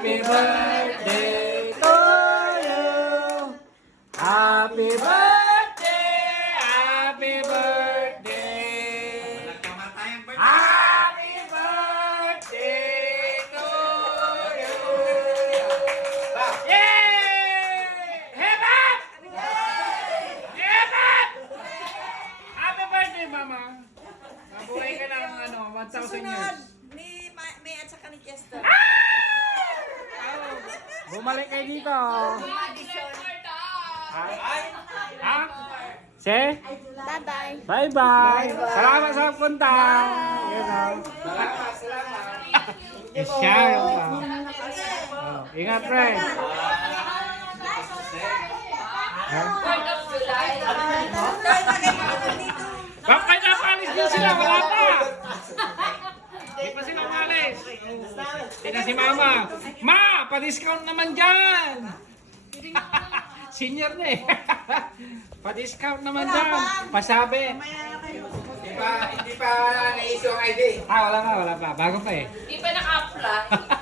Happy birthday to you. Happy birthday, happy birthday. Happy birthday to you. Yay! Hip hop! Hip hop! Happy birthday, Mama. Mabuhay ka ng 1,000 years. Ni May at saka ni Chester. Bumalik kayo dito. Ha? Se? Bye-bye. Bye-bye. Salamat sa punta. Salamat. Share pa. Ingat, friend. Bakit na palis din sila? Wala pa. Hindi pa sila umalis. Tingnan si Mama. Ma, pa-discount naman dyan. Senior na eh. Pa-discount naman dyan. Pasabi. Hindi pa na-issue ang ID. Wala pa. Bago pa eh. Di pa naka-apply.